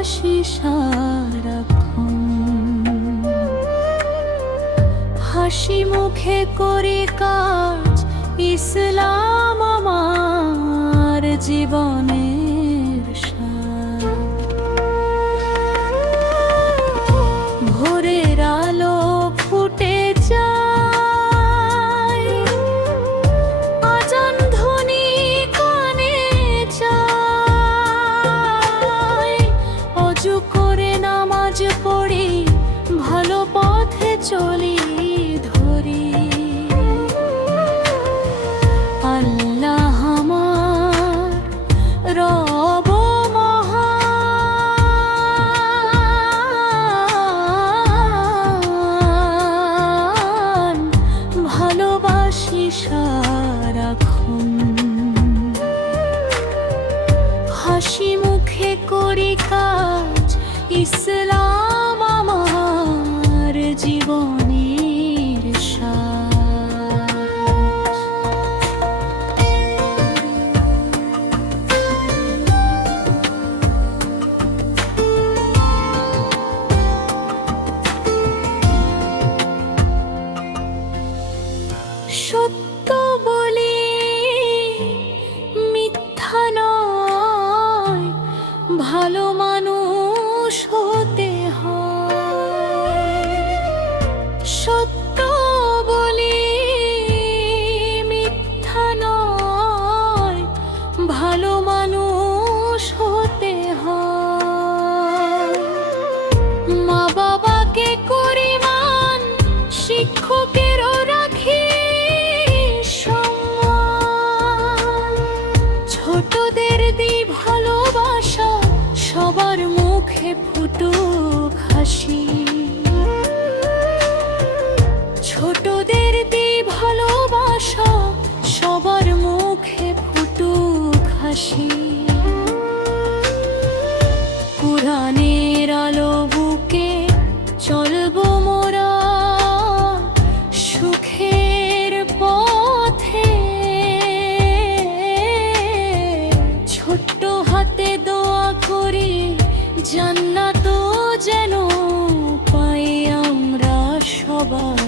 ভালোবাসি সারাক্ষণ। হাসি মুখে করি কাজ, ইসলাম আমার জীবনের সার। ভোরের আলো ফুটে যায়, আজান ধ্বনি কানে যায়। অজু করে নামাজ পড়ি, ভালো পথে চলি ধরি। আল্লাহ আমার রব মহান, ভালোবাসি সারাক্ষণ। হাসি মুখে করি কাজ, ইসলাম আমার জীবনের সার। সত্য বলি, মিথ্যা নয়, ভালো মানুষ হতে হয়। সত্য বলি, মিথ্যা নয়, ভালো মানুষ হতে হয়। মা বাবাকে করি মান, শিক্ষকেরও রাখি সম্মান। ছোটদের দিই ভালোবাসা, সবার মুখে ফুটুক হাসি। ছোটদের দিই ভালোবাসা, সবার মুখে ফুটুক হাসি। কুরআনের আলো বুকে চলবো মোরা, সুখের পথে। ছোট্ট হাতে দোয়া করি, জান্নাত যেন পাই আমরা সবাই।